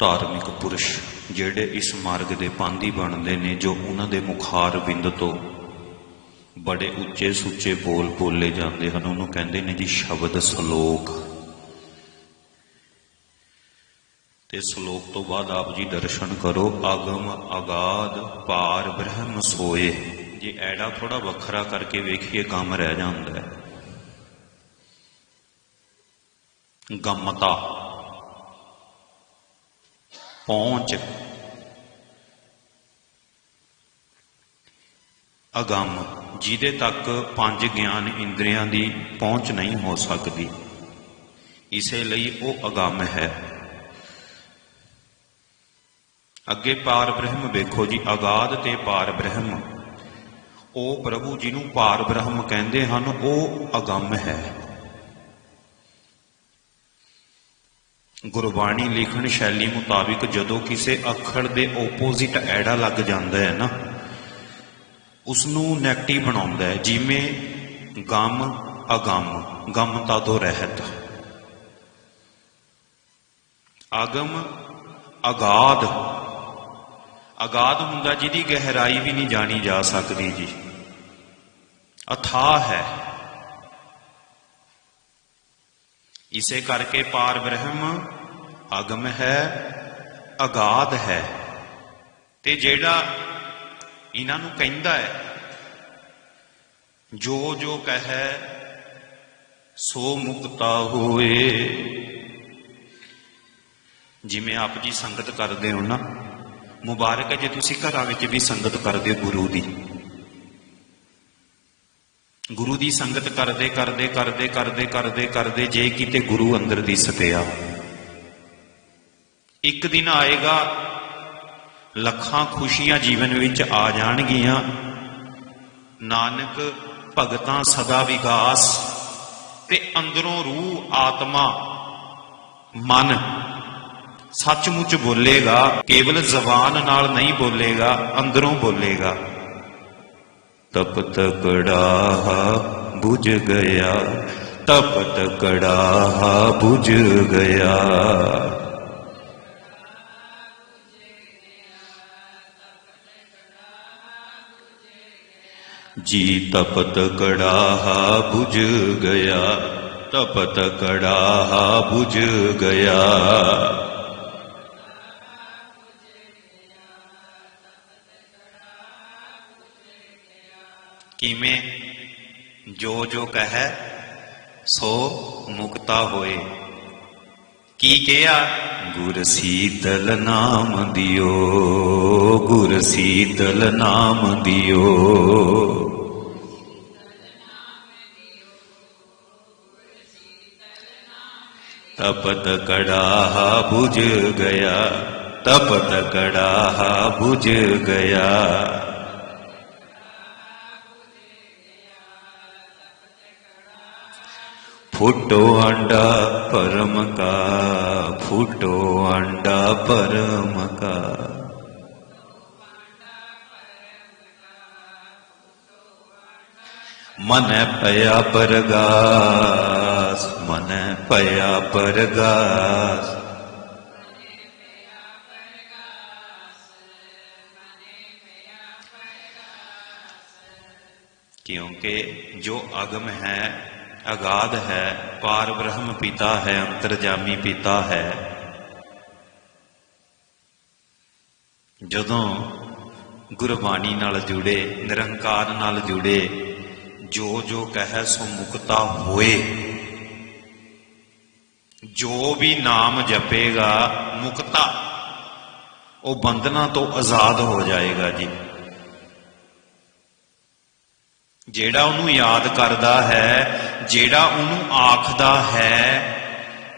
ਧਾਰਮਿਕ ਪੁਰਸ਼ ਜਿਹੜੇ ਇਸ ਮਾਰਗ ਦੇ ਪਾਂਦੀ ਬਣਦੇ ਨੇ ਜੋ ਉਹਨਾਂ ਦੇ ਮੁਖਾਰ ਬਿੰਦ ਤੋਂ ਬੜੇ ਉੱਚੇ ਸੁੱਚੇ ਬੋਲ ਬੋਲੇ ਜਾਂਦੇ ਹਨ। ਉਹਨੂੰ ਕਹਿੰਦੇ ਨੇ ਜੀ ਸ਼ਬਦ ਸ਼ਲੋਕ। ਤੇ ਸ਼ਲੋਕ ਤੋਂ ਬਾਅਦ ਆਪ ਜੀ ਦਰਸ਼ਨ ਕਰੋ ਆਗਮ ਅਗਾਧ ਪਾਰ ਬ੍ਰਹਮ ਸੋਏ। ਜੇ ਐੜਾ ਥੋੜਾ ਵੱਖਰਾ ਕਰਕੇ ਵੇਖੀਏ, ਕੰਮ ਰਹਿ ਜਾਂਦਾ ਹੈ। ਗਮਤਾ। ਪਹੁੰਚ ਅਗੰਮ, ਜਿਹਦੇ ਤੱਕ ਪੰਜ ਗਿਆਨ ਇੰਦਰੀਆਂ ਦੀ ਪਹੁੰਚ ਨਹੀਂ ਹੋ ਸਕਦੀ। ਇਸੇ ਲਈ ਉਹ ਅਗੰਮ ਹੈ। ਅੱਗੇ ਪਾਰ ਬ੍ਰਹਮ ਵੇਖੋ ਜੀ, ਅਗਾਧ ਤੇ ਪਾਰ ਬ੍ਰਹਮ ਉਹ ਪ੍ਰਭੂ ਜਿਹਨੂੰ ਪਾਰ ਬ੍ਰਹਮ ਕਹਿੰਦੇ ਹਨ, ਉਹ ਅਗੰਮ ਹੈ। ਗੁਰਬਾਣੀ ਲਿਖਣ ਸ਼ੈਲੀ ਮੁਤਾਬਿਕ ਜਦੋਂ ਕਿਸੇ ਅੱਖਰ ਦੇ ਆਪੋਜ਼ਿਟ ਐੜਾ ਲੱਗ ਜਾਂਦਾ ਹੈ ਨਾ ਉਸ ਨੂੰ 네ਗੇਟਿਵ ਬਣਾਉਂਦਾ ਹੈ, ਜਿਵੇਂ ਗਮ ਅਗਮ ਗਮਤਾ ਤੋਂ ਰਹਿਤ। ਆਗਮ ਅਗਾਧ। ਅਗਾਧ ਹੁੰਦਾ ਜਿਹਦੀ ਗਹਿਰਾਈ ਵੀ ਨਹੀਂ ਜਾਣੀ ਜਾ ਸਕਦੀ ਜੀ। ਅਥਾਹ ਹੈ। ਇਸੇ ਕਰਕੇ ਪਾਰ ਬ੍ਰਹਮ ਅਗਮ ਹੈ, ਅਗਾਧ ਹੈ। ਤੇ ਜਿਹੜਾ ਇਹਨਾਂ ਨੂੰ ਕਹਿੰਦਾ ਹੈ, ਜੋ ਜੋ ਕਹੈ, ਸੋ ਮੁਕਤਾ ਹੋਏ ਜਿਵੇਂ ਆਪ ਜੀ ਸੰਗਤ ਕਰਦੇ ਹੋ ਨਾ, ਮੁਬਾਰਕ ਹੈ ਜੇ ਤੁਸੀਂ ਘਰਾਂ ਵਿੱਚ ਵੀ ਸੰਗਤ ਕਰਦੇ ਹੋ ਗੁਰੂ ਦੀ। ਗੁਰੂ ਦੀ ਸੰਗਤ ਕਰਦੇ ਕਰਦੇ ਕਰਦੇ ਕਰਦੇ ਕਰਦੇ ਕਰਦੇ, ਜੇ ਕਿਤੇ ਗੁਰੂ ਅੰਦਰ ਦੀ ਸਤਿਆ ਇੱਕ ਦਿਨ ਆਏਗਾ, ਲੱਖਾਂ ਖੁਸ਼ੀਆਂ ਜੀਵਨ ਵਿੱਚ ਆ ਜਾਣਗੀਆਂ। ਨਾਨਕ ਭਗਤਾਂ ਸਦਾ ਵਿਕਾਸ ਤੇ ਅੰਦਰੋਂ ਰੂਹ, ਆਤਮਾ, ਮਨ ਸੱਚਮੁੱਚ ਬੋਲੇਗਾ, ਕੇਵਲ ਜ਼ਬਾਨ ਨਾਲ ਨਹੀਂ ਬੋਲੇਗਾ, ਅੰਦਰੋਂ ਬੋਲੇਗਾ। तप तकड़ाहा बुझ गया। तप तकड़ाहा बुझ गया। जी तप कड़ाहा बुझ गया। तपत कड़ाहा बुझ गया। ਕੜਾਹਾ 부ਝ ਗਿਆ ਕਿਵੇਂ ਜੋ ਜੋ ਕਹੈ ਸੋ ਮੁਕਤਾ ਹੋਏ ਕੀ ਕਿਹਾ ਗੁਰ ਸੀਤਲ ਨਾਮ ਦਿਓ ਗੁਰ ਸੀਤਲ ਨਾਮ ਦਿਓ ਤਪਤ ਕੜਾਹਾ 부ਝ फुटो अंडा परम का, फुटो अंडा परम का। मन पया परगास मन पया परगास क्योंकि जो अगम है ਪਿਆ ਹੈ ਅਗਾਧ ਹੈ, ਪਾਰ ਬ੍ਰਹਮ ਪਿਤਾ ਹੈ, ਅੰਤਰਜਾਮੀ ਪਿਤਾ ਹੈ। ਜਦੋਂ ਗੁਰਬਾਣੀ ਨਾਲ ਜੁੜੇ, ਨਿਰੰਕਾਰ ਨਾਲ ਜੁੜੇ, ਜੋ ਜੋ ਕਹੈ ਸੋ ਮੁਕਤਾ ਹੋਏ। ਜੋ ਵੀ ਨਾਮ ਜਪੇਗਾ, ਮੁਕਤਾ। ਉਹ ਬੰਧਨਾਂ ਤੋਂ ਆਜ਼ਾਦ ਹੋ ਜਾਏਗਾ ਜੀ। ਜਿਹੜਾ ਉਹਨੂੰ ਯਾਦ ਕਰਦਾ ਹੈ ਜਿਹੜਾ ਉਹਨੂੰ ਆਖਦਾ ਹੈ,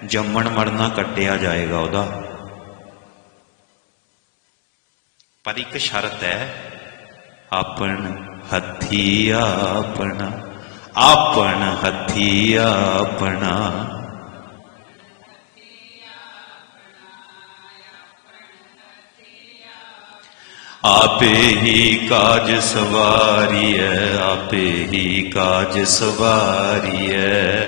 ਜੰਮਣ ਮਰਨਾ ਕੱਟਿਆ ਜਾਏਗਾ ਉਹਦਾ। ਪਰ ਇੱਕ ਸ਼ਰਤ ਹੈ, ਆਪਣ ਹੱਥੀ ਆਪਣਾ, ਆਪਣ ਹੱਥੀ ਆਪਣਾ। ਆਪੇ ਹੀ ਕਾਜ ਸਵਾਰੀਐ, ਆਪੇ ਹੀ ਕਾਜ ਸਵਾਰੀਐ।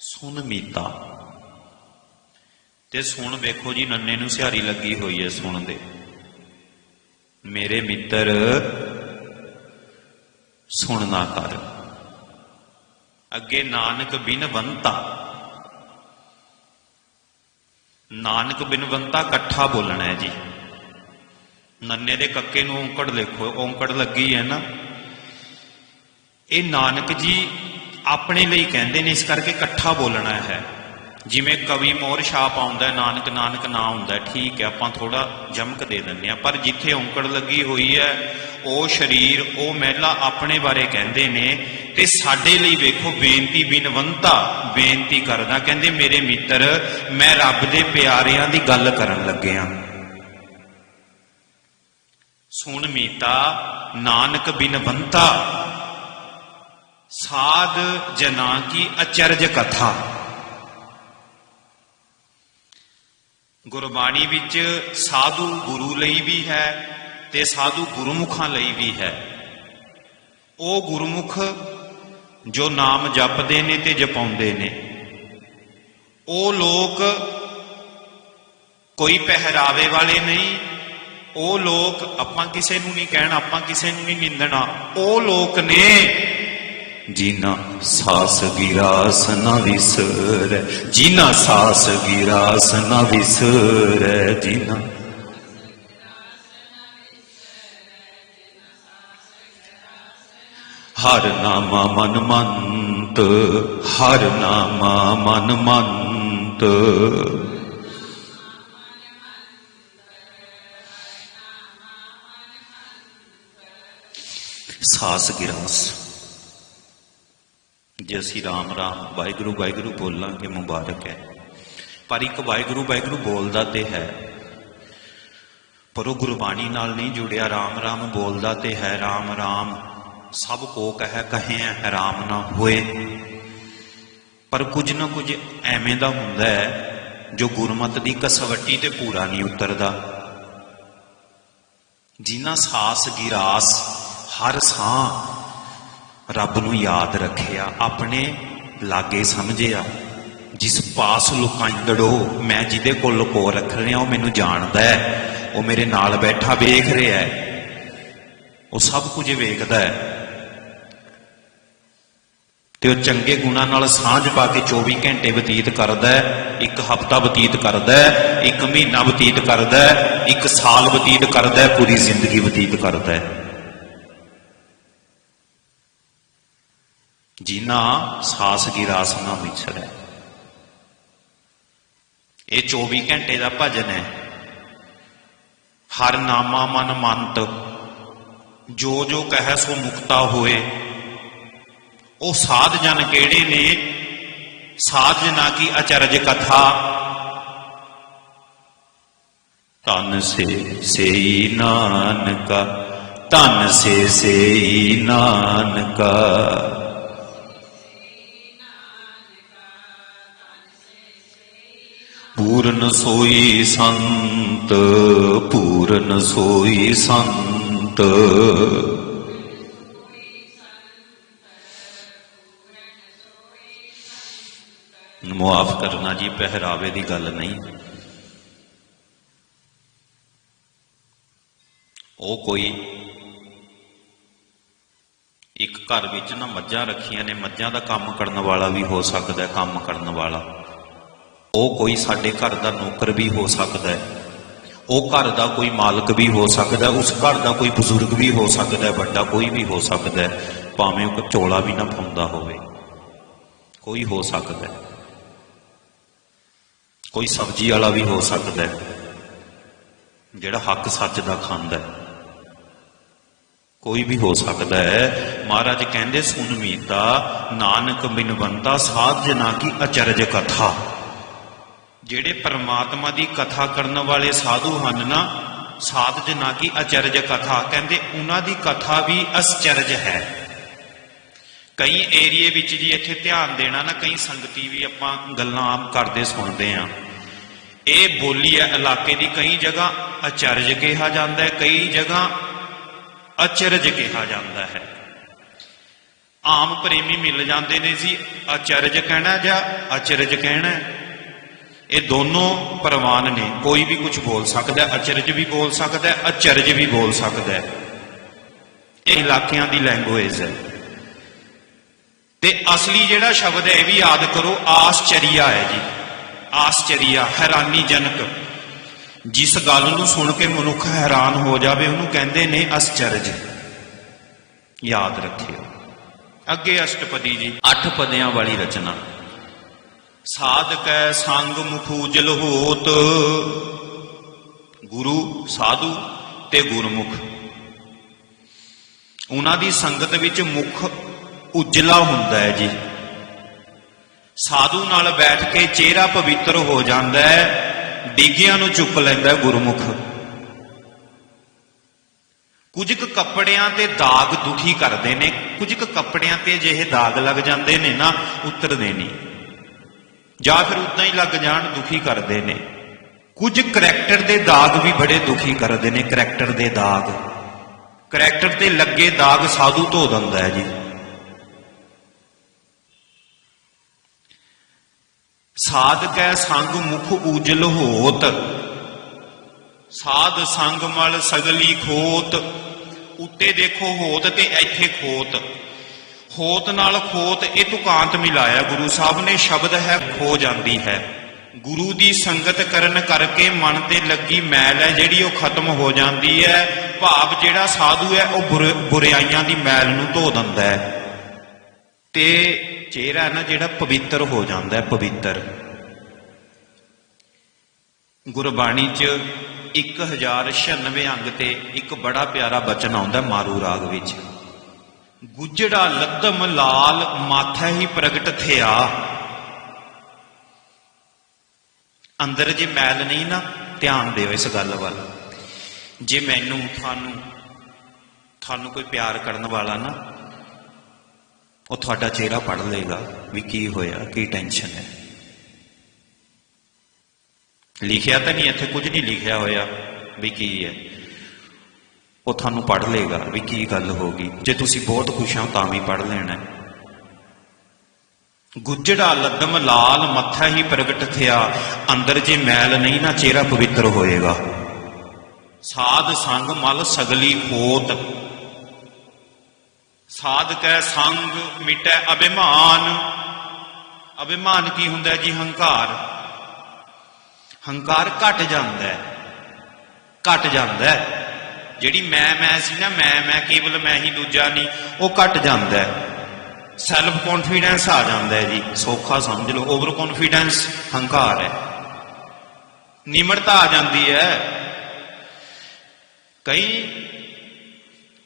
ਸੁਣ ਮੀਤਾ। ਤੇ ਸੁਣ ਵੇਖੋ ਜੀ, ਨੰਨੇ ਨੂੰ ਸਿਹਾਰੀ ਲੱਗੀ ਹੋਈ ਹੈ ਸੁਣ ਦੇ। ਮੇਰੇ ਮਿੱਤਰ ਸੁਣਨਾ ਕਰ। ਅੱਗੇ ਨਾਨਕ ਬਿਨ ਬੰਤਾ। ਨਾਨਕ ਬਿਨਵੰਤਾ ਇਕੱਠਾ ਬੋਲਣਾ ਹੈ ਜੀ। ਨੰਨੇ ਦੇ ਕੱਕੇ ਨੂੰ ਔਂਕੜ ਲਿਖੋ ਔਂਕੜ ਲੱਗੀ ਹੈ ਨਾ। ਇਹ ਨਾਨਕ ਜੀ ਆਪਣੇ ਲਈ ਕਹਿੰਦੇ ਨੇ, ਇਸ ਕਰਕੇ ਇਕੱਠਾ ਬੋਲਣਾ ਹੈ। ਜਿਵੇਂ ਕਵੀ ਮੋਹਰ ਛਾਪ ਆਉਂਦਾ, ਨਾਨਕ ਨਾਨਕ ਨਾ ਹੁੰਦਾ, ਠੀਕ ਹੈ, ਆਪਾਂ ਥੋੜਾ ਜਮਕ ਦੇ ਦਿੰਦੇ ਆ ਪਰ ਜਿੱਥੇ ਔਂਕੜ ਲੱਗੀ ਹੋਈ ਹੈ, ਉਹ ਸ਼ਰੀਰ, ਉਹ ਮਹਿਲਾ ਆਪਣੇ ਬਾਰੇ ਕਹਿੰਦੇ ਨੇ ਤੇ ਸਾਡੇ ਲਈ ਵੇਖੋ ਬੇਨਤੀ ਬਿਨਵੰਤਾ ਬੇਨਤੀ ਕਰਦਾ, ਕਹਿੰਦੇ ਮੇਰੇ ਮਿੱਤਰ, ਮੈਂ ਰੱਬ ਦੇ ਪਿਆਰਿਆਂ ਦੀ ਗੱਲ ਕਰਨ ਲੱਗਿਆ। ਸੁਣ ਮੀਤਾ, ਨਾਨਕ ਬਿਨਵੰਤਾ, ਸਾਧ ਜਨਾ ਕੀ ਅਚਰਜ ਕਥਾ। ਗੁਰਬਾਣੀ ਵਿੱਚ ਸਾਧੂ ਗੁਰੂ ਲਈ ਵੀ ਹੈ ਤੇ ਸਾਧੂ ਗੁਰਮੁਖਾਂ ਲਈ ਵੀ ਹੈ। ਉਹ ਗੁਰਮੁਖ ਜੋ ਨਾਮ ਜਪਦੇ ਨੇ ਤੇ ਜਪਾਉਂਦੇ ਨੇ। ਉਹ ਲੋਕ ਕੋਈ ਪਹਿਰਾਵੇ ਵਾਲੇ ਨਹੀਂ, ਉਹ ਲੋਕ ਆਪਾਂ ਕਿਸੇ ਨੂੰ ਨਹੀਂ ਕਹਿਣਾ, ਆਪਾਂ ਕਿਸੇ ਨੂੰ ਨਹੀਂ ਨਿੰਦਣਾ, ਉਹ ਲੋਕ ਨੇ ਜੀਨਾ ਸਾਸ ਗਿਰਾਸ ਨਾ ਵਿਸਰੈ ਜੀਨਾ ਸਾਸ ਗਿਰਾਸ ਨਾ ਵਿਸਰੈ ਜੀਨਾ ਹਰ ਨਾਮਾ ਮਨ ਮੰਤ ਹਰ ਨਾਮਾ ਮਨ ਮੰਤ ਸਾਸ ਗਿਰਾਸ। ਜੇ ਅਸੀਂ ਰਾਮ ਰਾਮ ਵਾਹਿਗੁਰੂ ਵਾਹਿਗੁਰੂ ਬੋਲਾਂਗੇ, ਮੁਬਾਰਕ ਹੈ। ਪਰ ਇੱਕ ਵਾਹਿਗੁਰੂ ਵਾਹਿਗੁਰੂ ਬੋਲਦਾ ਤੇ ਹੈ। ਪਰ ਉਹ ਗੁਰਬਾਣੀ ਨਾਲ ਨਹੀਂ ਜੁੜਿਆ। ਰਾਮ ਰਾਮ ਬੋਲਦਾ ਤੇ ਹੈ, ਰਾਮ ਰਾਮ। ਸਭ ਕੋ ਕਹਿ ਕਹੇ ਰਾਮ ਨਾ ਹੋਏ। ਪਰ ਕੁਝ ਨਾ ਕੁਝ ਐਵੇਂ ਦਾ ਹੁੰਦਾ ਹੈ, ਜੋ ਗੁਰਮਤ ਦੀ ਕਸਵੱਟੀ ਤੇ ਪੂਰਾ ਨਹੀਂ ਉਤਰਦਾ। ਜਿਨ੍ਹਾਂ ਸਾਸ ਗਿਰਾਸ ਹਰ ਸਾਹ ਰੱਬ ਨੂੰ ਯਾਦ ਰੱਖਿਆ, ਆਪਣੇ ਲਾਗੇ ਸਮਝਿਆ, ਜਿਸ ਪਾਸ ਲੁਕਾਇੰਦੜੋ ਮੈਂ ਜਿਹਦੇ ਕੋਲ ਲੁਕੋ ਰੱਖ ਰਿਹਾ ਉਹ ਮੈਨੂੰ ਜਾਣਦਾ ਹੈ, ਉਹ ਮੇਰੇ ਨਾਲ ਬੈਠਾ ਵੇਖ ਰਿਹਾ ਹੈ, ਉਹ ਸਭ ਕੁਝ ਵੇਖਦਾ ਹੈ। ਤੇ ਉਹ ਚੰਗੇ ਗੁਣਾਂ ਨਾਲ ਸਾਂਝ ਪਾ ਕੇ 24 ਘੰਟੇ ਬਤੀਤ ਕਰਦਾ ਹੈ, ਇੱਕ ਹਫ਼ਤਾ ਬਤੀਤ ਕਰਦਾ ਹੈ, ਇੱਕ ਮਹੀਨਾ ਬਤੀਤ ਕਰਦਾ ਹੈ, ਇੱਕ ਸਾਲ ਬਤੀਤ ਕਰਦਾ ਹੈ, ਪੂਰੀ ਜ਼ਿੰਦਗੀ ਬਤੀਤ ਕਰਦਾ ਹੈ। ਜਿਨਾ ਸਾਸ ਕੀ ਰਾਸ ਨਾ ਵਿਛੜੈ। ਇਹ 24 ਘੰਟੇ ਦਾ ਭਜਨ ਹੈ। ਹਰ ਨਾਮਾ ਮਨ ਮੰਤ, ਜੋ ਜੋ ਕਹੈ ਸੋ ਮੁਕਤਾ ਹੋਏ। ਉਹ ਸਾਧ ਜਨ ਕਿਹੜੇ ਨੇ? ਸਾਧ ਜਨਾ ਕੀ ਅਚਰਜ ਕਥਾ? ਤਨ ਸੇ ਸੇਈ ਨਾਨਕਾ ਤਨ ਸੇ ਸੇਈ ਨਾਨਕਾ। ਪੂਰਨ ਸੋਈ ਸੰਤ, ਪੂਰਨ ਸੋਈ ਸੰਤ। ਮੁਆਫ ਕਰਨਾ ਜੀ, ਪਹਿਰਾਵੇ ਦੀ ਗੱਲ ਨਹੀਂ। ਉਹ ਕੋਈ ਇੱਕ ਘਰ ਵਿੱਚ ਨਾ ਮੱਝਾਂ ਰੱਖੀਆਂ ਨੇ, ਮੱਝਾਂ ਦਾ ਕੰਮ ਕਰਨ ਵਾਲਾ ਵੀ ਹੋ ਸਕਦਾ, ਕੰਮ ਕਰਨ ਵਾਲਾ। ਉਹ ਕੋਈ ਸਾਡੇ ਘਰ ਦਾ ਨੌਕਰ ਵੀ ਹੋ ਸਕਦਾ ਹੈ। ਉਹ ਘਰ ਦਾ ਕੋਈ ਮਾਲਕ ਵੀ ਹੋ ਸਕਦਾ ਉਸ ਘਰ ਦਾ ਕੋਈ ਬਜ਼ੁਰਗ ਵੀ ਹੋ ਸਕਦਾ ਵੱਡਾ ਕੋਈ ਵੀ ਹੋ ਸਕਦਾ ਭਾਵੇਂ ਉਹ ਚੋਲਾ ਵੀ ਨਾ ਪਾਉਂਦਾ ਹੋਵੇ। ਕੋਈ ਹੋ ਸਕਦਾ ਕੋਈ ਸਬਜ਼ੀ ਵਾਲਾ ਵੀ ਹੋ ਸਕਦਾ ਜਿਹੜਾ ਹੱਕ ਸੱਚ ਦਾ ਖਾਂਦਾ ਕੋਈ ਵੀ ਹੋ ਸਕਦਾ ਹੈ। ਮਹਾਰਾਜ ਕਹਿੰਦੇ, ਸੁਨ ਮੀਤਾ, ਨਾਨਕ ਬਿਨਵੰਤਾ ਸਾਧ ਜਨਾ ਕੀ ਅਚਰਜ ਕਥਾ। ਜਿਹੜੇ ਪਰਮਾਤਮਾ ਦੀ ਕਥਾ ਕਰਨ ਵਾਲੇ ਸਾਧੂ ਹਨ ਨਾ ਸਾਧ ਜਨਾ ਕੀ ਅਚਰਜ ਕਥਾ, ਕਹਿੰਦੇ ਉਹਨਾਂ ਦੀ ਕਥਾ ਵੀ ਅਸਚਰਜ ਹੈ। ਕਈ ਏਰੀਏ ਵਿੱਚ ਜੀ ਇੱਥੇ ਧਿਆਨ ਦੇਣਾ ਨਾ, ਕਈ ਸੰਗਤੀ ਵੀ ਆਪਾਂ ਗੱਲਾਂ ਆਮ ਕਰਦੇ ਸੁਣਦੇ ਆ ਇਹ ਬੋਲੀ ਹੈ, ਇਲਾਕੇ ਦੀ ਕਈ ਜਗ੍ਹਾ ਅਚਰਜ ਕਿਹਾ ਜਾਂਦਾ ਹੈ, ਕਈ ਜਗ੍ਹਾ ਅਚਰਜ ਕਿਹਾ ਜਾਂਦਾ ਹੈ। ਆਮ ਪ੍ਰੇਮੀ ਮਿਲ ਜਾਂਦੇ ਨੇ ਜੀ, ਅਚਰਜ ਕਹਿਣਾ ਜਾਂ ਅਚਰਜ ਕਹਿਣਾ ਇਹ ਦੋਨੋਂ ਪ੍ਰਵਾਨ ਨੇ। ਕੋਈ ਵੀ ਕੁਝ ਬੋਲ ਸਕਦਾ ਹੈ, ਅਚਰਜ ਵੀ ਬੋਲ ਸਕਦਾ ਹੈ, ਅਚਰਜ ਵੀ ਬੋਲ ਸਕਦਾ ਹੈ। ਇਹ ਇਲਾਕਿਆਂ ਦੀ ਲੈਂਗੁਏਜ ਹੈ। ਤੇ ਅਸਲੀ ਜਿਹੜਾ ਸ਼ਬਦ ਹੈ ਇਹ ਵੀ ਯਾਦ ਕਰੋ ਆਸਚਰੀਆ ਹੈ ਜੀ। ਆਸਚਰੀਆ ਹੈਰਾਨੀਜਨਕ। ਜਿਸ ਗੱਲ ਨੂੰ ਸੁਣ ਕੇ ਮਨੁੱਖ ਹੈਰਾਨ ਹੋ ਜਾਵੇ ਉਹਨੂੰ ਕਹਿੰਦੇ ਨੇ ਅਸਚਰਜ। ਯਾਦ ਰੱਖਿਓ। ਅੱਗੇ ਅਸ਼ਟਪਦੀ ਜੀ ਅੱਠ ਪਦਿਆਂ ਵਾਲੀ ਰਚਨਾ। ਸਾਧਕੈ ਸੰਗ ਮੁਖੂਜਲ ਹੋਤ। ਗੁਰੂ, ਸਾਧੂ ਤੇ ਗੁਰਮੁਖ। ਉਹਨਾਂ ਦੀ ਸੰਗਤ ਵਿੱਚ ਮੁਖ ਉਜਲਾ ਹੁੰਦਾ ਹੈ ਜੀ। ਸਾਧੂ ਨਾਲ ਬੈਠ ਕੇ ਚਿਹਰਾ ਪਵਿੱਤਰ ਹੋ ਜਾਂਦਾ ਹੈ, ਡਿੱਗਿਆਂ ਨੂੰ ਚੁੱਕ ਲੈਂਦਾ ਹੈ ਗੁਰਮੁਖ। ਕੁਝ ਕੁ ਕੱਪੜਿਆਂ ਤੇ ਦਾਗ ਦੁਖੀ ਕਰਦੇ ਨੇ, ਕੁਝ ਕੁ ਕੱਪੜਿਆਂ ਤੇ ਜਿਹੇ ਦਾਗ ਲੱਗ ਜਾਂਦੇ ਨੇ ਨਾ, ਉਤਰਦੇ ਨਹੀਂ। ਜਾਂ ਫਿਰ ਉਦਾਂ ਹੀ ਲੱਗ ਜਾਣ ਦੁਖੀ ਕਰਦੇ ਨੇ। ਕੁਝ ਕਰੈਕਟਰ ਦੇ ਦਾਗ ਵੀ ਬੜੇ ਦੁਖੀ ਕਰਦੇ ਨੇ, ਕਰੈਕਟਰ ਦੇ ਦਾਗ। ਕਰੈਕਟਰ ਤੇ ਲੱਗੇ ਦਾਗ ਸਾਧੂ ਧੋ ਦਿੰਦਾ ਹੈ ਜੀ। ਸਾਧਕੈ ਸੰਗ ਮੁਖ ਊਜਲ ਹੋਤ, ਸਾਧ ਸੰਗ ਮਲ ਸਗਲੀ ਖੋਤ, ਉੱਤੇ ਦੇਖੋ ਹੋਤ ਤੇ ਇੱਥੇ ਖੋਤ। ਖੋਤ ਨਾਲ ਖੋਤ ਇਹ ਤੁਕਾਂਤ ਮਿਲਾਇਆ। ਗੁਰੂ ਸਾਹਿਬ ਨੇ ਸ਼ਬਦ ਹੈ, ਖੋ ਜਾਂਦੀ ਹੈ। ਗੁਰੂ ਦੀ ਸੰਗਤ ਕਰਨ ਕਰਕੇ ਮਨ ਤੇ ਲੱਗੀ ਮੈਲ ਹੈ, ਜਿਹੜੀ ਉਹ ਖਤਮ ਹੋ ਜਾਂਦੀ ਹੈ। ਭਾਵ ਜਿਹੜਾ ਸਾਧੂ ਹੈ, ਉਹ ਬੁਰਾਈਆਂ ਦੀ ਮੈਲ ਨੂੰ ਧੋ ਦਿੰਦਾ ਹੈ। ਤੇ ਚਿਹਰਾ ਨਾ ਜਿਹੜਾ ਪਵਿੱਤਰ ਹੋ ਜਾਂਦਾ ਹੈ, ਪਵਿੱਤਰ। ਗੁਰਬਾਣੀ ਚ 1096 ਅੰਗ ਤੇ ਇੱਕ ਬੜਾ ਪਿਆਰਾ ਬਚਨ ਆਉਂਦਾ ਮਾਰੂ ਰਾਗ ਵਿੱਚ। ਗੁਜੜਾ ਲੱਦਮ ਲਾਲ ਮਾਥਾ ਹੀ ਪ੍ਰਗਟ ਥਿਆ। ਅੰਦਰ ਜੇ ਮੈਲ ਨਹੀਂ ਨਾ, ਧਿਆਨ ਦਿਓ ਇਸ ਗੱਲ ਵੱਲ। ਜੇ ਮੈਨੂੰ ਤੁਹਾਨੂੰ ਤੁਹਾਨੂੰ ਕੋਈ ਪਿਆਰ ਕਰਨ ਵਾਲਾ ਨਾ, ਉਹ ਤੁਹਾਡਾ ਚਿਹਰਾ ਪੜ ਲੇਗਾ ਵੀ ਕੀ ਹੋਇਆ, ਕੀ ਟੈਨਸ਼ਨ ਹੈ। ਲਿਖਿਆ ਤਾਂ ਨਹੀਂ, ਇੱਥੇ ਕੁਝ ਨਹੀਂ ਲਿਖਿਆ ਹੋਇਆ ਵੀ ਕੀ ਹੈ। ਉਹ ਤੁਹਾਨੂੰ ਪੜ ਲੇਗਾ ਵੀ ਕੀ ਗੱਲ ਹੋ ਗਈ। ਜੇ ਤੁਸੀਂ ਬਹੁਤ ਖੁਸ਼ ਹੋ ਤਾਂ ਵੀ ਪੜ ਲੈਣਾ ਗੁੱਜੜਾ ਲੱਦਮ ਲਾਲ ਮੱਥਾ ਹੀ ਪ੍ਰਗਟ ਥਿਆ। ਅੰਦਰ ਜੇ ਮੈਲ ਨਹੀਂ ਨਾ ਚਿਹਰਾ ਪਵਿੱਤਰ ਹੋਏਗਾ। ਸਾਧ ਸੰਗ ਮਲ ਸਗਲੀ ਖੋਤ ਸਾਧ ਕੈ ਸੰਗ ਮਿਟੈ ਅਭਿਮਾਨ। ਅਭਿਮਾਨ ਕੀ ਹੁੰਦਾ ਜੀ? ਹੰਕਾਰ। ਹੰਕਾਰ ਘਟ ਜਾਂਦਾ ਹੈ। ਘਟ ਜਾਂਦਾ ਹੈ। ਜਿਹੜੀ ਮੈਂ ਮੈਂ ਸੀ ਨਾ, ਮੈਂ ਮੈਂ ਕੇਵਲ ਮੈਂ ਹੀ ਦੂਜਾ ਨਹੀਂ, ਉਹ ਘਟ ਜਾਂਦਾ ਹੈ। ਸੈਲਫ ਕੌਨਫੀਡੈਂਸ ਆ ਜਾਂਦਾ ਹੈ ਜੀ। ਸੌਖਾ ਸਮਝ ਲਓ। ਓਵਰ ਕੌਨਫੀਡੈਂਸ ਹੰਕਾਰ ਹੈ। ਨਿਮਰਤਾ ਆ ਜਾਂਦੀ ਹੈ। ਕਈ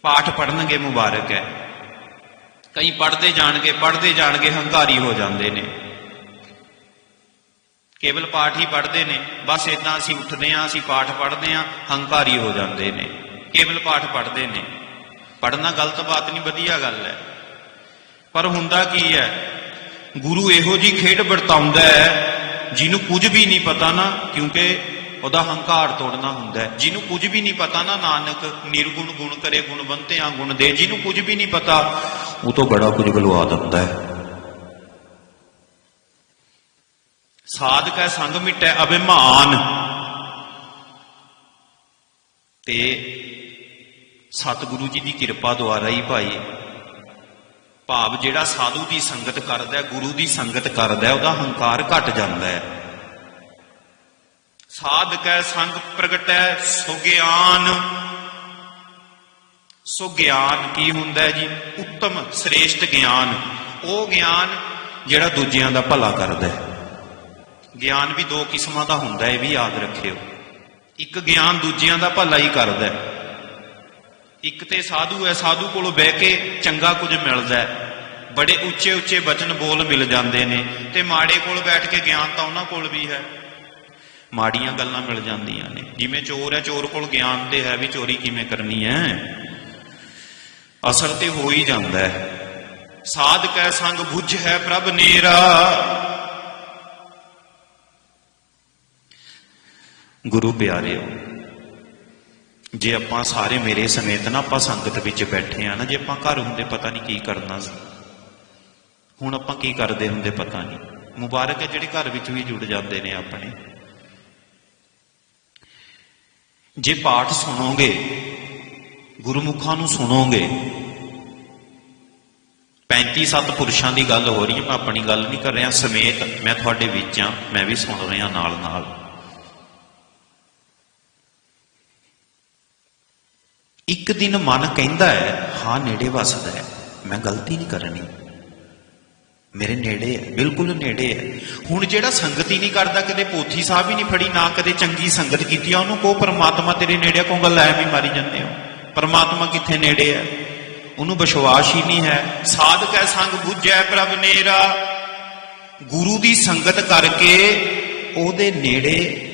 ਪਾਠ ਪੜਨਗੇ ਮੁਬਾਰਕ ਹੈ। ਕਈ ਪੜਦੇ ਜਾਣਗੇ ਪੜਦੇ ਜਾਣਗੇ, ਹੰਕਾਰੀ ਹੋ ਜਾਂਦੇ ਨੇ। ਕੇਵਲ ਪਾਠ ਹੀ ਪੜ੍ਹਦੇ ਨੇ। ਬਸ ਇਦਾਂ ਅਸੀਂ ਉੱਠਦੇ ਆਂ ਅਸੀਂ ਪਾਠ ਪੜ੍ਹਦੇ ਆਂ ਹੰਕਾਰੀ ਹੋ ਜਾਂਦੇ ਨੇ। ਕੇਵਲ ਪਾਠ ਪੜ੍ਹਦੇ ਨੇ। ਪੜ੍ਹਨਾ ਗਲਤ ਬਾਤ ਨਹੀਂ, ਵਧੀਆ ਗੱਲ ਹੈ। ਪਰ ਹੁੰਦਾ ਕੀ ਹੈ? ਗੁਰੂ ਇਹੋ ਜੀ ਖੇਡ ਵਰਤਾਉਂਦਾ ਹੈ, ਜਿਹਨੂੰ ਕੁਝ ਵੀ ਨਹੀਂ ਪਤਾ ਨਾ, ਕਿਉਂਕਿ ਉਹਦਾ ਹੰਕਾਰ ਤੋੜਨਾ ਹੁੰਦਾ ਹੈ। ਜਿਹਨੂੰ ਕੁਝ ਵੀ ਨਹੀਂ ਪਤਾ ਨਾ, ਨਾਨਕ ਨਿਰਗੁਣ ਗੁਣ ਕਰੇ ਗੁਣਵੰਤਿਆਂ ਗੁਣ ਦੇ। ਜਿਹਨੂੰ ਕੁਝ ਵੀ ਨਹੀਂ ਪਤਾ, ਉਹ ਤੋਂ ਬੜਾ ਕੁਝ ਬਲਵਾ ਦਿੰਦਾ ਹੈ। ਸਾਧਕ ਸਾਧਕੈ ਸੰਗ ਮਿਟੈ ਅਭਿਮਾਨ। ਤੇ ਸਤਿਗੁਰੂ ਜੀ ਦੀ ਕਿਰਪਾ ਦੁਆਰਾ ਹੀ ਭਾਈ। ਭਾਵ ਜਿਹੜਾ ਸਾਧੂ ਦੀ ਸੰਗਤ ਕਰਦਾ ਹੈ, ਗੁਰੂ ਦੀ ਸੰਗਤ ਕਰਦਾ ਹੈ, ਉਹਦਾ ਹੰਕਾਰ ਘਟ ਜਾਂਦਾ ਹੈ। ਸਾਧਕੈ ਸੰਗ ਪ੍ਰਗਟੈ ਸੋ ਗਿਆਨ ਸੋ ਗਿਆਨ ਕੀ ਹੁੰਦਾ ਹੈ ਜੀ? ਉੱਤਮ ਸ੍ਰੇਸ਼ਟ ਗਿਆਨ। ਉਹ ਗਿਆਨ ਜਿਹੜਾ ਦੂਜਿਆਂ ਦਾ ਭਲਾ ਕਰਦਾ ਹੈ। ਗਿਆਨ ਵੀ ਦੋ ਕਿਸਮਾਂ ਦਾ ਹੁੰਦਾ ਹੈ ਇਹ ਵੀ ਯਾਦ ਰੱਖਿਓ। ਇੱਕ ਗਿਆਨ ਦੂਜਿਆਂ ਦਾ ਭਲਾ ਹੀ ਕਰਦਾ ਹੈ। ਇੱਕ ਤੇ ਸਾਧੂ ਹੈ, ਸਾਧੂ ਕੋਲ ਬਹਿ ਕੇ ਚੰਗਾ ਕੁਝ ਮਿਲਦਾ ਹੈ। ਬੜੇ ਉੱਚੇ ਉੱਚੇ ਬਚਨ ਬੋਲ ਮਿਲ ਜਾਂਦੇ ਨੇ ਤੇ ਮਾੜੇ ਕੋਲ ਬੈਠ ਕੇ ਗਿਆਨ ਤਾਂ ਉਹਨਾਂ ਕੋਲ ਵੀ ਹੈ। ਮਾੜੀਆਂ ਗੱਲਾਂ ਮਿਲ ਜਾਂਦੀਆਂ ਨੇ। ਜਿਵੇਂ ਚੋਰ ਹੈ, ਚੋਰ ਕੋਲ ਗਿਆਨ ਤੇ ਹੈ ਵੀ ਚੋਰੀ ਕਿਵੇਂ ਕਰਨੀ ਹੈ? ਅਸਰ ਤੇ ਹੋ ਹੀ ਜਾਂਦਾ ਹੈ। ਸਾਧਕ ਹੈ, ਸੰਗ ਬੁੱਝ ਹੈ, ਪ੍ਰਭ ਨੀਰਾ। ਗੁਰੂ ਪਿਆਰਿਓ ਜੇ ਆਪਾਂ ਸਾਰੇ ਮੇਰੇ ਸਮੇਤ ਨਾ ਆਪਾਂ ਸੰਗਤ ਵਿੱਚ ਬੈਠੇ ਆ ਨਾ, ਜੇ ਆਪਾਂ ਘਰ ਹੁੰਦੇ ਪਤਾ ਨਹੀਂ ਕੀ ਕਰਨਾ ਸੀ। ਹੁਣ ਆਪਾਂ ਕੀ ਕਰਦੇ ਹੁੰਦੇ ਪਤਾ ਨਹੀਂ। ਮੁਬਾਰਕ ਹੈ ਜਿਹੜੇ ਘਰ ਵਿੱਚ ਵੀ ਜੁੜ ਜਾਂਦੇ ਨੇ ਆਪਣੇ। ਜੇ ਪਾਠ ਸੁਣੋਗੇ, ਗੁਰਮੁਖਾਂ ਨੂੰ ਸੁਣੋਗੇ 35 ਸੱਤ ਪੁਰਸ਼ਾਂ ਦੀ ਗੱਲ ਹੋ ਰਹੀ ਹੈ, ਮੈਂ ਆਪਣੀ ਗੱਲ ਨਹੀਂ ਕਰ ਰਿਹਾ, ਸਮੇਤ ਮੈਂ ਤੁਹਾਡੇ ਵਿੱਚ ਆ, ਮੈਂ ਵੀ ਸੁਣ ਰਿਹਾ ਨਾਲ ਨਾਲ ਇੱਕ ਦਿਨ ਮਨ ਕਹਿੰਦਾ ਹੈ, ਹਾਂ, ਨੇੜੇ ਵਸਦਾ ਹੈ। ਮੈਂ ਗਲਤੀ ਨਹੀਂ ਕਰਨੀ। ਮੇਰੇ ਨੇੜੇ ਹੈ, ਬਿਲਕੁਲ ਨੇੜੇ ਹੈ। ਹੁਣ ਜਿਹੜਾ ਸੰਗਤ ਹੀ ਨਹੀਂ ਕਰਦਾ, ਕਦੇ ਪੋਥੀ ਸਾਹਿਬ ਹੀ ਨਹੀਂ ਫੜੀ, ਨਾ ਕਦੇ ਚੰਗੀ ਸੰਗਤ ਕੀਤੀ ਆ, ਉਹਨੂੰ ਕੋ ਪਰਮਾਤਮਾ ਤੇਰੇ ਨੇੜੇ ਕੋ ਗੱਲ ਐ ਵੀ ਮਾਰੀ ਜਾਂਦੇ ਹੋ? ਪਰਮਾਤਮਾ ਕਿੱਥੇ ਨੇੜੇ ਹੈ? ਉਹਨੂੰ ਵਿਸ਼ਵਾਸ ਹੀ ਨਹੀਂ ਹੈ। ਸਾਧਕ ਹੈ, ਸੰਗ ਬੁੱਝੈ, ਪ੍ਰਭ ਨੇਰਾ। ਗੁਰੂ ਦੀ ਸੰਗਤ ਕਰਕੇ ਉਹਦੇ ਨੇੜੇ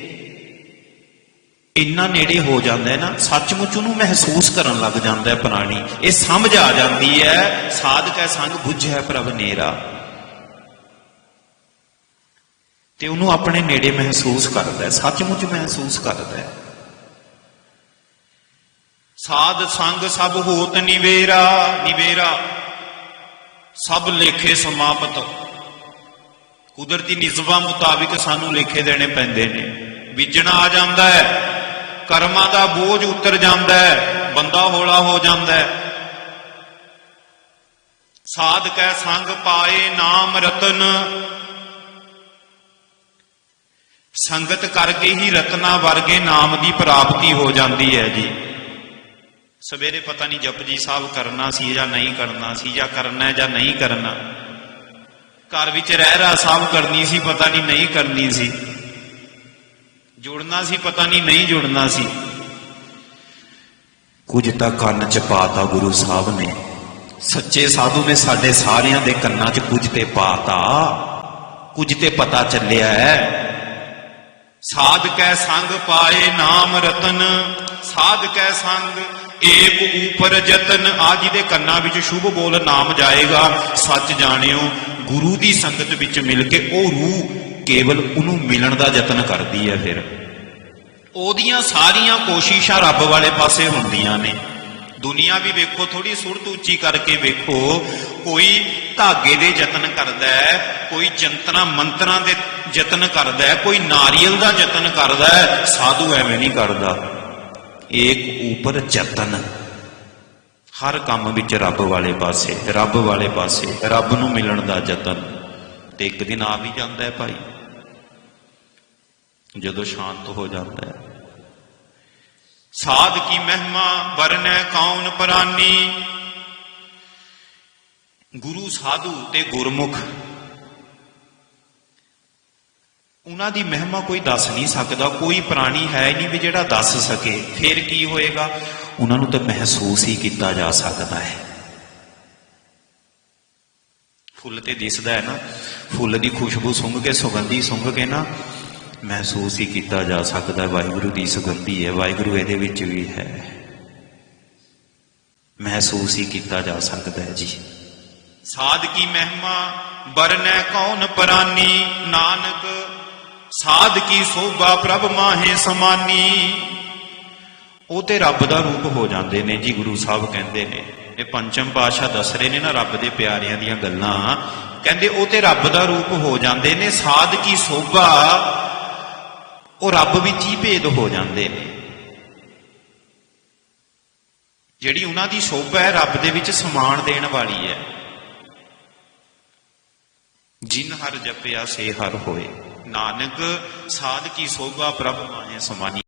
ਇੰਨਾ ਨੇੜੇ ਹੋ ਜਾਂਦਾ ਹੈ ਨਾ, ਸੱਚਮੁੱਚ ਉਹਨੂੰ ਮਹਿਸੂਸ ਕਰਨ ਲੱਗ ਜਾਂਦਾ ਹੈ ਪ੍ਰਾਣੀ। ਇਹ ਸਮਝ ਆ ਜਾਂਦੀ ਹੈ, ਸਾਧਕੈ ਸੰਗ ਬੁੱਝੈ ਪ੍ਰਭ ਨੇਰਾ। ਤੇ ਉਹਨੂੰ ਆਪਣੇ ਨੇੜੇ ਮਹਿਸੂਸ ਕਰਦਾ ਹੈ, ਸੱਚਮੁੱਚ ਮਹਿਸੂਸ ਕਰਦਾ ਹੈ। ਸਾਧ ਸੰਗ ਸਭ ਹੋਤ ਨਿਵੇਰਾ ਨਿਵੇਰਾ, ਸਭ ਲੇਖੇ ਸਮਾਪਤ। ਕੁਦਰਤੀ ਨਿਜ਼ਮਾਂ ਮੁਤਾਬਿਕ ਸਾਨੂੰ ਲੇਖੇ ਦੇਣੇ ਪੈਂਦੇ ਨੇ। ਵਿਜਣਾ ਆ ਜਾਂਦਾ ਹੈ। ਕਰਮਾਂ ਦਾ ਬੋਝ ਉਤਰ ਜਾਂਦਾ ਹੈ, ਬੰਦਾ ਹੌਲਾ ਹੋ ਜਾਂਦਾ ਹੈ। ਸਾਧ ਸੰਗ ਪਾਏ ਨਾਮ ਰਤਨ। ਸੰਗਤ ਕਰਕੇ ਹੀ ਰਤਨਾ ਵਰਗੇ ਨਾਮ ਦੀ ਪ੍ਰਾਪਤੀ ਹੋ ਜਾਂਦੀ ਹੈ ਜੀ। ਸਵੇਰੇ ਪਤਾ ਨਹੀਂ ਜਪਜੀ ਸਾਹਿਬ ਕਰਨਾ ਸੀ ਜਾਂ ਨਹੀਂ ਕਰਨਾ ਸੀ, ਜਾਂ ਕਰਨਾ ਜਾਂ ਨਹੀਂ ਕਰਨਾ। ਘਰ ਵਿੱਚ ਰਹਿ ਰਾ ਸਾਹਿਬ ਕਰਨੀ ਸੀ, ਪਤਾ ਨਹੀਂ ਨਹੀਂ ਕਰਨੀ ਸੀ। ਜੁੜਨਾ ਸੀ, ਪਤਾ ਨਹੀਂ ਨਹੀਂ ਜੁੜਨਾ ਸੀ। ਕੁਝ ਤਾਂ ਕੰਨ ਚ ਪਾਤਾ ਗੁਰੂ ਸਾਹਿਬ ਨੇ। ਸੱਚੇ ਸਾਧੂ ਨੇ ਸਾਡੇ ਸਾਰਿਆਂ ਦੇ ਕੰਨਾਂ 'ਚ ਕੁਝ ਤੇ ਪਾਤਾ। ਕੁਝ ਤੇ ਪਤਾ ਚੱਲਿਆ ਹੈ। ਸਾਧ ਕੈ ਸੰਗ ਪਾਏ ਨਾਮ ਰਤਨ। ਸਾਧ ਕੈ ਸੰਗ ਏਕ ਉਪਰ ਜਤਨ। ਆਜੀ ਦੇ ਕੰਨਾਂ ਵਿੱਚ ਸ਼ੁਭ ਬੋਲ ਨਾਮ ਜਾਏਗਾ। ਸੱਚ ਜਾਣਿਓ, ਗੁਰੂ ਦੀ ਸੰਗਤ ਵਿੱਚ ਮਿਲ ਕੇ ਉਹ ਰੂਹ ਕੇਵਲ ਉਹਨੂੰ ਮਿਲਣ ਦਾ ਯਤਨ ਕਰਦੀ ਹੈ ਫਿਰ। ਉਹਦੀਆਂ ਸਾਰੀਆਂ ਕੋਸ਼ਿਸ਼ਾਂ ਰੱਬ ਵਾਲੇ ਪਾਸੇ ਹੁੰਦੀਆਂ ਨੇ। ਦੁਨੀਆ ਵੀ ਵੇਖੋ ਥੋੜੀ ਸੁਰਤ ਉੱਚੀ ਕਰਕੇ ਵੇਖੋ, ਕੋਈ ਧਾਗੇ ਦੇ ਯਤਨ ਕਰਦਾ ਹੈ, ਕੋਈ ਜੰਤਰਾਂ, ਮੰਤਰਾਂ ਦੇ ਯਤਨ ਕਰਦਾ ਹੈ, ਕੋਈ ਨਾਰੀਅਲ ਦਾ ਯਤਨ ਕਰਦਾ ਹੈ, ਸਾਧੂ ਐਵੇਂ ਨਹੀਂ ਕਰਦਾ। ਏਕ ਉਪਰ ਯਤਨ। ਹਰ ਕੰਮ ਵਿੱਚ ਰੱਬ ਵਾਲੇ ਪਾਸੇ, ਰੱਬ ਵਾਲੇ ਪਾਸੇ, ਰੱਬ ਨੂੰ ਮਿਲਣ ਦਾ ਯਤਨ। ਤੇ ਇੱਕ ਦਿਨ ਆ ਵੀ ਜਾਂਦਾ ਹੈ ਭਾਈ। ਜਦੋਂ ਸ਼ਾਂਤ ਹੋ ਜਾਂਦਾ ਹੈ। ਸਾਧ ਕੀ ਮਹਿਮਾ ਵਰਨੈ ਕੌਣ ਪਰਾਨੀ। ਗੁਰੂ ਸਾਧੂ ਤੇ ਗੁਰਮੁਖ। ਉਹਨਾਂ ਦੀ ਮਹਿਮਾ ਕੋਈ ਦੱਸ ਨਹੀਂ ਸਕਦਾ, ਕੋਈ ਪ੍ਰਾਣੀ ਹੈ ਨਹੀਂ ਵੀ ਜਿਹੜਾ ਦੱਸ ਸਕੇ। ਫਿਰ ਕੀ ਹੋਏਗਾ? ਉਹਨਾਂ ਨੂੰ ਤਾਂ ਮਹਿਸੂਸ ਹੀ ਕੀਤਾ ਜਾ ਸਕਦਾ ਹੈ। ਫੁੱਲ ਤੇ ਦਿਸਦਾ ਹੈ ਨਾ। ਫੁੱਲ ਦੀ ਖੁਸ਼ਬੂ ਸੁੰਘ ਕੇ, ਸੁਗੰਧੀ ਸੁੰਘ ਕੇ ਨਾ ਮਹਿਸੂਸ ਹੀ ਕੀਤਾ ਜਾ ਸਕਦਾ ਵਾਹਿਗੁਰੂ ਦੀ ਸੁਗੰਧੀ ਹੈ। ਵਾਹਿਗੁਰੂ ਇਹਦੇ ਵਿੱਚ ਵੀ ਹੈ। ਮਹਿਸੂਸ ਹੀ ਕੀਤਾ ਜਾ ਸਕਦਾ ਹੈ ਜੀ। ਸਾਧ ਕੀ ਮਹਿਮਾ ਬਰਨੈ ਕੌਣ ਪਰਾਨੀ? ਨਾਨਕ ਸਾਧ ਕੀ ਸੋਭਾ ਪ੍ਰਭ ਮਾਹੇ ਸਮਾਨੀ। ਉਹ ਤੇ ਰੱਬ ਦਾ ਰੂਪ ਹੋ ਜਾਂਦੇ ਨੇ ਜੀ, ਗੁਰੂ ਸਾਹਿਬ ਕਹਿੰਦੇ ਨੇ। ਇਹ ਪੰਚਮ ਪਾਸ਼ਾ ਦੱਸ ਰਹੇ ਨੇ ਨਾ ਰੱਬ ਦੇ ਪਿਆਰਿਆਂ ਦੀਆਂ ਗੱਲਾਂ। ਕਹਿੰਦੇ ਉਹ ਤੇ ਰੱਬ ਦਾ ਰੂਪ ਹੋ ਜਾਂਦੇ ਨੇ। ਸਾਧ ਕੀ ਸੋਭਾ ਉਹ ਰੱਬ ਵਿੱਚ ਹੀ ਭੇਦ ਹੋ ਜਾਂਦੇ ਨੇ। ਜਿਹੜੀ ਉਹਨਾਂ ਦੀ ਸੋਭਾ ਹੈ, ਰੱਬ ਦੇ ਵਿੱਚ ਸਮਾਨ ਦੇਣ ਵਾਲੀ ਹੈ। ਜਿਨ ਹਰ ਜਪਿਆ, ਸੇ ਹਰ ਹੋਏ। ਨਾਨਕ, ਸਾਧ ਕੀ ਸੋਭਾ ਪ੍ਰਭ ਮਾਏ ਸਮਾਨੀ।